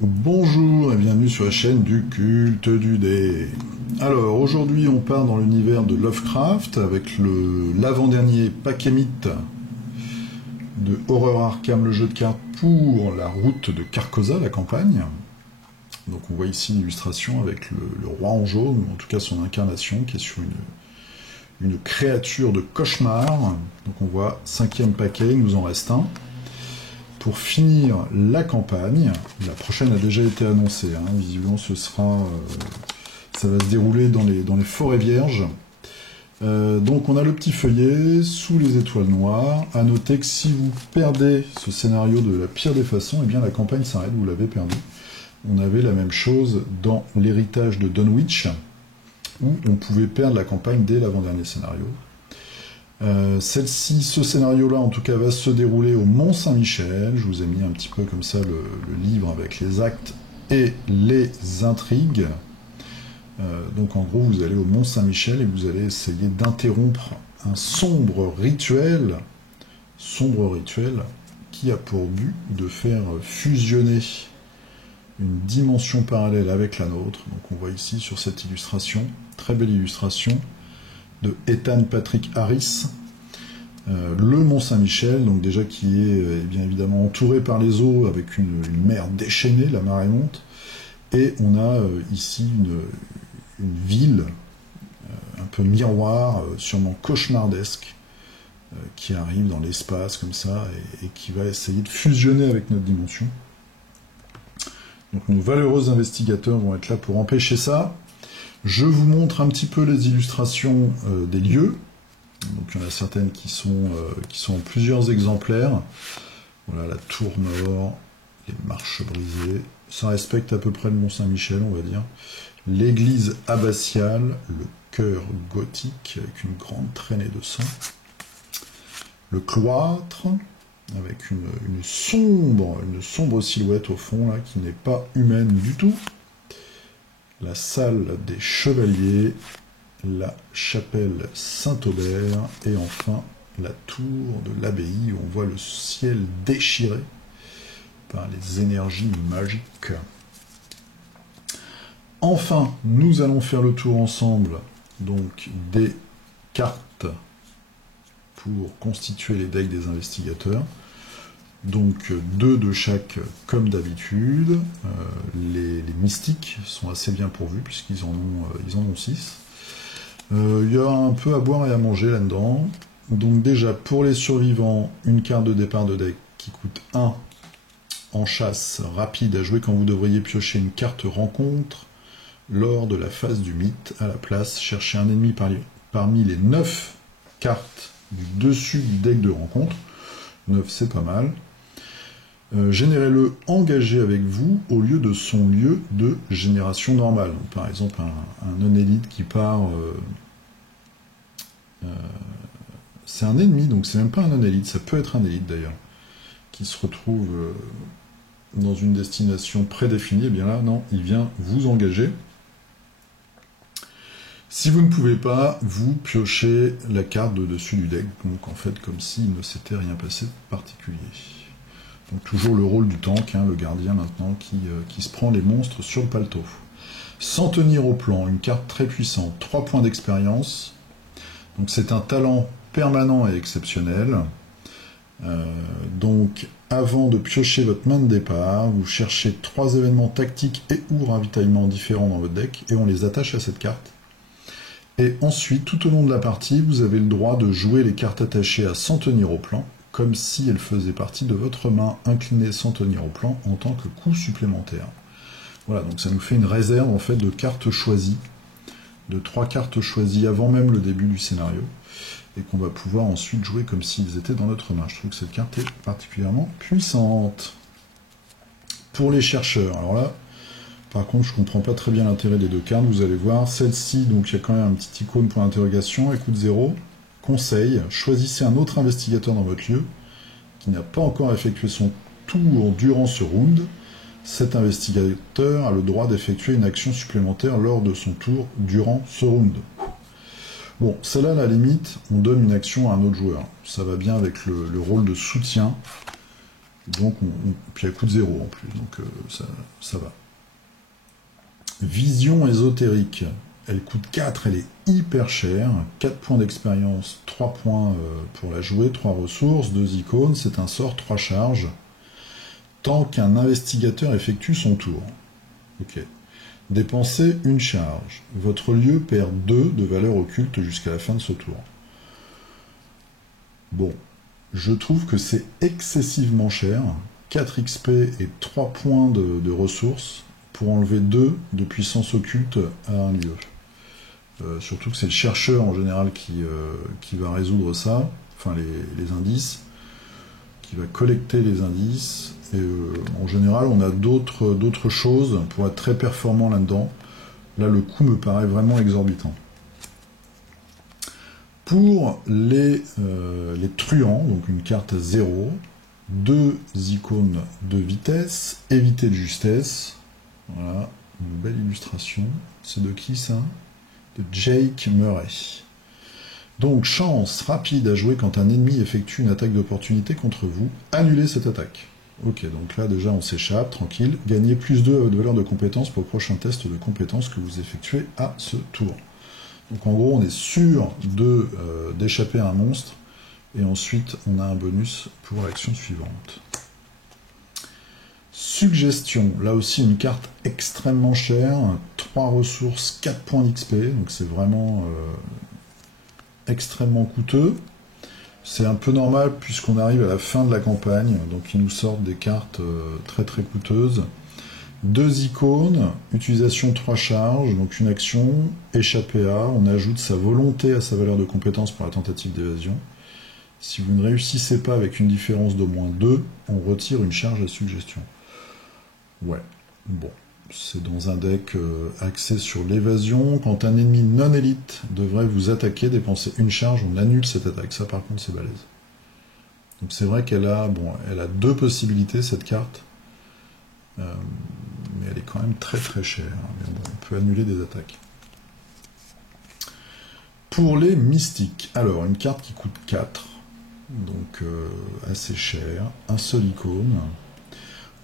Bonjour et bienvenue sur la chaîne du culte du dé. Alors aujourd'hui on part dans l'univers de Lovecraft avec l'avant-dernier paquet mythe de Horror Arkham, le jeu de cartes pour la route de Carcosa, la campagne. Donc on voit ici l'illustration avec le roi en jaune, ou en tout cas son incarnation qui est sur une créature de cauchemar. Donc on voit 5e paquet, il nous en reste un. Pour finir la campagne, la prochaine a déjà été annoncée, hein, visiblement ça va se dérouler dans les forêts vierges. Donc on a le petit feuillet sous les étoiles noires. À noter que si vous perdez ce scénario de la pire des façons, eh bien la campagne s'arrête, vous l'avez perdu. On avait la même chose dans l'héritage de Dunwich, où on pouvait perdre la campagne dès l'avant-dernier scénario. Ce scénario-là, en tout cas, va se dérouler au Mont-Saint-Michel. Je vous ai mis un petit peu comme ça le livre avec les actes et les intrigues. Donc en gros, vous allez au Mont-Saint-Michel et vous allez essayer d'interrompre un sombre rituel qui a pour but de faire fusionner une dimension parallèle avec la nôtre. Donc on voit ici sur cette illustration, très belle illustration, de Ethan Patrick Harris, le Mont-Saint-Michel, donc déjà qui est bien évidemment entouré par les eaux avec une mer déchaînée, la marée monte, et on a ici une ville un peu miroir, sûrement cauchemardesque, qui arrive dans l'espace comme ça et qui va essayer de fusionner avec notre dimension. Donc nos valeureux investigateurs vont être là pour empêcher ça. Je vous montre un petit peu les illustrations des lieux. Donc il y en a certaines qui sont en plusieurs exemplaires. Voilà, la tour nord, les marches brisées. Ça respecte à peu près le Mont-Saint-Michel, on va dire. L'église abbatiale, le chœur gothique avec une grande traînée de sang. Le cloître, avec une sombre silhouette au fond, là, qui n'est pas humaine du tout. La salle des chevaliers, la chapelle Saint-Aubert, et enfin la tour de l'abbaye où on voit le ciel déchiré par les énergies magiques. Enfin, nous allons faire le tour ensemble donc des cartes pour constituer les decks des investigateurs. Donc 2 de chaque comme d'habitude. Les mystiques sont assez bien pourvus puisqu'ils en ont 6. Il y a un peu à boire et à manger là-dedans. Donc déjà pour les survivants, une carte de départ de deck qui coûte 1 en chasse rapide à jouer quand vous devriez piocher une carte rencontre lors de la phase du mythe. À la place, cherchez un ennemi parmi les 9 cartes du dessus du deck de rencontre. 9 c'est pas mal. Générez-le engagé avec vous au lieu de son lieu de génération normale. Donc, par exemple, un non-élite qui part... c'est un ennemi, donc c'est même pas un non-élite, ça peut être un élite d'ailleurs, qui se retrouve dans une destination prédéfinie. Et bien là, non, il vient vous engager. Si vous ne pouvez pas, vous piochez la carte de dessus du deck, donc en fait comme s'il ne s'était rien passé de particulier. Donc toujours le rôle du tank, hein, le gardien maintenant, qui se prend les monstres sur le paletot. S'en tenir au plan, une carte très puissante, 3 points d'expérience. Donc c'est un talent permanent et exceptionnel. Donc avant de piocher votre main de départ, vous cherchez 3 événements tactiques et ou ravitaillements différents dans votre deck, et on les attache à cette carte. Et ensuite, tout au long de la partie, vous avez le droit de jouer les cartes attachées à s'en tenir au plan, comme si elles faisaient partie de votre main inclinée sans tenir au plan en tant que coup supplémentaire. Voilà, donc ça nous fait une réserve en fait de cartes choisies, de 3 cartes choisies avant même le début du scénario, et qu'on va pouvoir ensuite jouer comme s'ils étaient dans notre main. Je trouve que cette carte est particulièrement puissante. Pour les chercheurs, alors là, par contre, je ne comprends pas très bien l'intérêt des 2 cartes, vous allez voir. Celle-ci, donc il y a quand même un petit icône pour l'interrogation, elle coûte 0. Conseil, choisissez un autre investigateur dans votre lieu qui n'a pas encore effectué son tour durant ce round. Cet investigateur a le droit d'effectuer une action supplémentaire lors de son tour durant ce round. Bon, celle-là, à la limite, on donne une action à un autre joueur. Ça va bien avec le rôle de soutien Donc, puis elle coûte 0 en plus, donc ça va. Vision ésotérique, elle coûte 4, elle est hyper chère. 4 points d'expérience, 3 points pour la jouer, 3 ressources, 2 icônes, c'est un sort, 3 charges. Tant qu'un investigateur effectue son tour. Ok. Dépensez une charge. Votre lieu perd 2 de valeur occulte jusqu'à la fin de ce tour. Bon, je trouve que c'est excessivement cher. 4 XP et 3 points de ressources pour enlever 2 de puissance occulte à un lieu. Surtout que c'est le chercheur en général qui va résoudre ça, enfin les indices, qui va collecter les indices. Et en général, on a d'autres choses pour être très performant là-dedans. Là, le coût me paraît vraiment exorbitant. Pour les truands, donc une carte à 0, 2 icônes de vitesse, éviter de justesse. Voilà, une belle illustration. C'est de qui ça? De Jake Murray. Donc, chance rapide à jouer quand un ennemi effectue une attaque d'opportunité contre vous. Annulez cette attaque. Ok, donc là déjà on s'échappe, tranquille. Gagnez plus 2 de valeur de compétences pour le prochain test de compétences que vous effectuez à ce tour. Donc en gros on est sûr d'échapper à un monstre, et ensuite on a un bonus pour l'action suivante. Suggestion, là aussi une carte extrêmement chère, 3 ressources, 4 points d'XP, donc c'est vraiment extrêmement coûteux. C'est un peu normal puisqu'on arrive à la fin de la campagne, donc ils nous sortent des cartes très très coûteuses. 2 icônes, utilisation 3 charges, donc une action, échapper à, on ajoute sa volonté à sa valeur de compétence pour la tentative d'évasion. Si vous ne réussissez pas avec une différence d'au moins 2, on retire une charge à suggestion. Ouais, bon. C'est dans un deck axé sur l'évasion. Quand un ennemi non élite devrait vous attaquer, dépenser une charge, on annule cette attaque. Ça, par contre, c'est balèze. Donc c'est vrai qu'elle a, elle a 2 possibilités, cette carte. Mais elle est quand même très très chère. Mais bon, on peut annuler des attaques. Pour les mystiques, alors, une carte qui coûte 4. Donc assez cher. Un seul icône.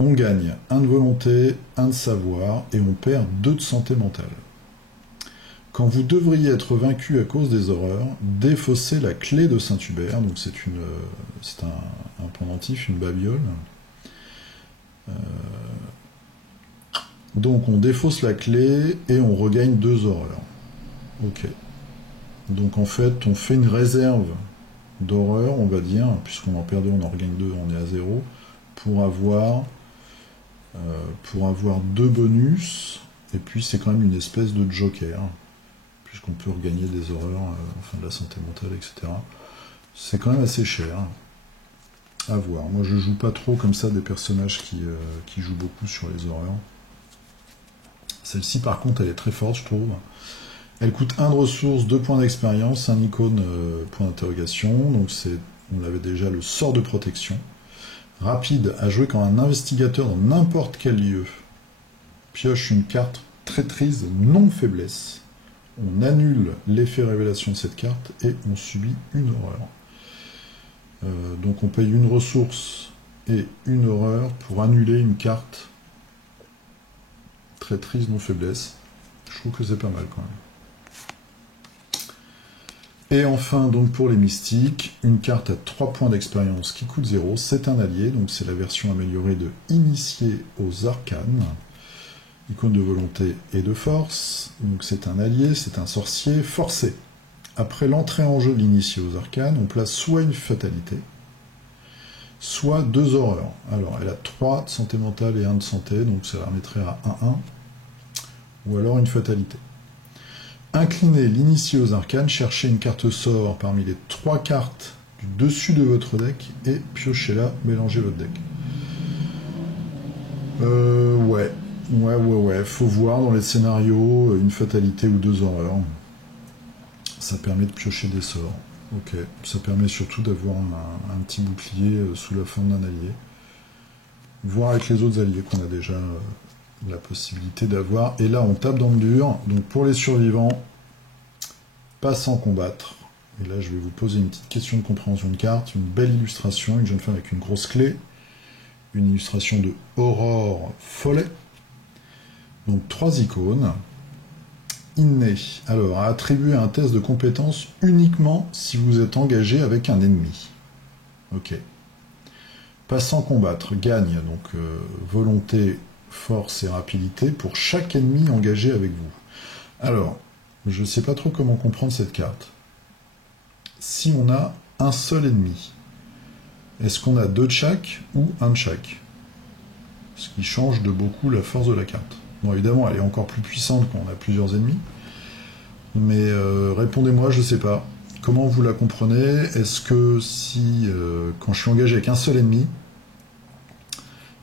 On gagne 1 de volonté, 1 de savoir, et on perd 2 de santé mentale. Quand vous devriez être vaincu à cause des horreurs, défaussez la clé de Saint-Hubert, donc c'est un pendentif, une babiole. Donc on défausse la clé et on regagne 2 horreurs. Ok. Donc en fait, on fait une réserve d'horreur, on va dire, puisqu'on en perd 2, on en regagne 2, on est à 0, pour avoir 2 bonus, et puis c'est quand même une espèce de joker, puisqu'on peut regagner des horreurs, enfin de la santé mentale, etc. C'est quand même assez cher. À voir. Moi je joue pas trop comme ça des personnages qui jouent beaucoup sur les horreurs. Celle-ci par contre elle est très forte je trouve. Elle coûte 1 de ressources, 2 points d'expérience, 1 icône point d'interrogation, donc on avait déjà le sort de protection. Rapide à jouer quand un investigateur dans n'importe quel lieu pioche une carte traîtrise non faiblesse. On annule l'effet révélation de cette carte et on subit une horreur. Donc on paye une ressource et une horreur pour annuler une carte traîtrise non faiblesse. Je trouve que c'est pas mal quand même. Et enfin, donc pour les mystiques, une carte à 3 points d'expérience qui coûte 0, c'est un allié, donc c'est la version améliorée de Initié aux arcanes, icône de volonté et de force, donc c'est un allié, c'est un sorcier forcé. Après l'entrée en jeu de l'initié aux arcanes, on place soit une fatalité, soit 2 horreurs. Alors elle a 3 de santé mentale et 1 de santé, donc ça la remettrait à 1-1, ou alors une fatalité. Inclinez l'initié aux arcanes, cherchez une carte sort parmi les 3 cartes du dessus de votre deck et piochez-la, mélangez votre deck. Ouais. Faut voir dans les scénarios une fatalité ou 2 horreurs. Ça permet de piocher des sorts. Ok. Ça permet surtout d'avoir un petit bouclier sous la forme d'un allié. Voir avec les autres alliés qu'on a déjà la possibilité d'avoir. Et là, on tape dans le dur. Donc pour les survivants, pas sans combattre. Et là, je vais vous poser une petite question de compréhension de carte. Une belle illustration, une jeune femme avec une grosse clé, une illustration de Aurore Follet. Donc 3 icônes. Inné. Alors, à attribuer un test de compétence uniquement si vous êtes engagé avec un ennemi. Ok. Passant combattre, gagne donc volonté, force et rapidité pour chaque ennemi engagé avec vous. Alors, je ne sais pas trop comment comprendre cette carte. Si on a un seul ennemi, est-ce qu'on a 2 de chaque ou 1 de chaque? Ce qui change de beaucoup la force de la carte. Bon, évidemment, elle est encore plus puissante quand on a plusieurs ennemis. Mais répondez-moi, je ne sais pas. Comment vous la comprenez? Est-ce que si, quand je suis engagé avec un seul ennemi,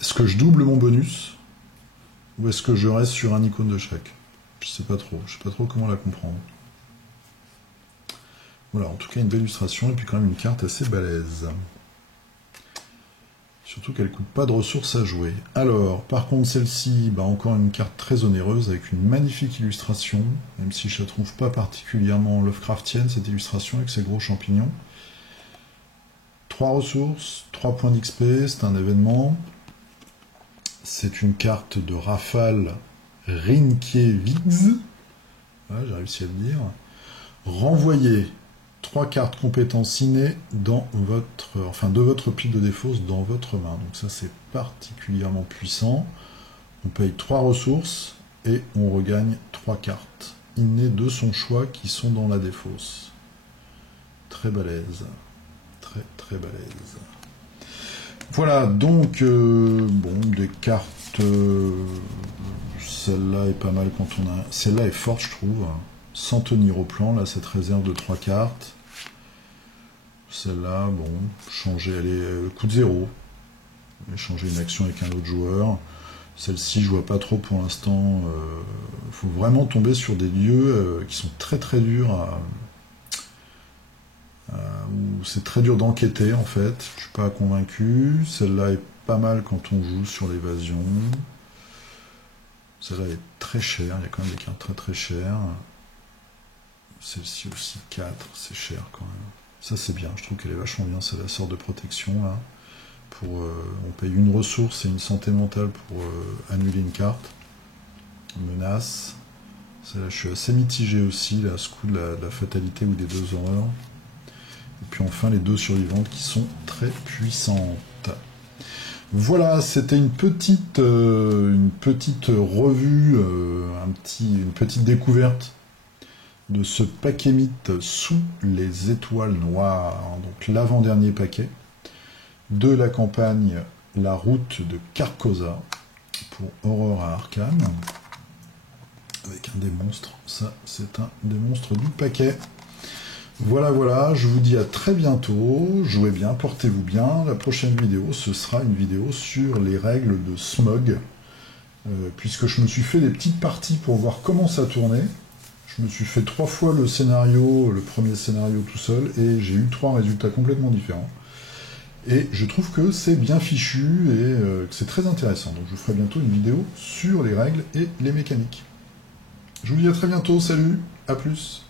est-ce que je double mon bonus? Ou est-ce que je reste sur un icône de chaque? Je sais pas trop. Je sais pas trop comment la comprendre. Voilà, en tout cas, une belle illustration et puis quand même une carte assez balèze. Surtout qu'elle ne coûte pas de ressources à jouer. Alors, par contre, celle-ci, bah, encore une carte très onéreuse avec une magnifique illustration, même si je ne la trouve pas particulièrement Lovecraftienne, cette illustration avec ses gros champignons. 3 ressources, 3 points d'XP, c'est un événement. C'est une carte de Rafale Rinkiewicz. Voilà, j'ai réussi à le dire. Renvoyer 3 cartes compétences innées dans votre, de votre pile de défausse dans votre main. Donc ça c'est particulièrement puissant. On paye 3 ressources et on regagne 3 cartes innées de son choix qui sont dans la défausse. Très balèze. Très très balèze. Voilà, donc bon, des cartes. Celle-là est pas mal quand on a. Celle-là est forte, je trouve. Sans tenir au plan, là, cette réserve de 3 cartes. Celle-là, bon, changer, elle est coûte 0. Changer une action avec un autre joueur. Celle-ci, je vois pas trop pour l'instant. Il faut vraiment tomber sur des lieux qui sont très très durs où c'est très dur d'enquêter en fait. Je suis pas convaincu. Celle-là est pas mal quand on joue sur l'évasion. Celle-là est très chère. Il y a quand même des cartes très très chères. Celle-ci aussi 4, c'est cher quand même. Ça c'est bien, je trouve qu'elle est vachement bien, c'est la sorte de protection là. On paye une ressource et une santé mentale pour annuler une carte. Menace. Celle-là je suis assez mitigé aussi, là, ce coup de la fatalité ou des 2 horreurs. Et puis enfin les 2 survivantes qui sont très puissantes. Voilà, c'était une petite revue, une petite découverte de ce paquet mythe sous les étoiles noires, donc l'avant-dernier paquet de la campagne La route de Carcosa pour Horreur à Arkham, avec un des monstres, ça c'est un des monstres du paquet. Voilà, voilà, je vous dis à très bientôt, jouez bien, portez-vous bien, la prochaine vidéo ce sera une vidéo sur les règles de Smog, puisque je me suis fait des petites parties pour voir comment ça tournait. Je me suis fait 3 fois le scénario, le premier scénario tout seul, et j'ai eu 3 résultats complètement différents. Et je trouve que c'est bien fichu et que c'est très intéressant. Donc je vous ferai bientôt une vidéo sur les règles et les mécaniques. Je vous dis à très bientôt, salut, à plus.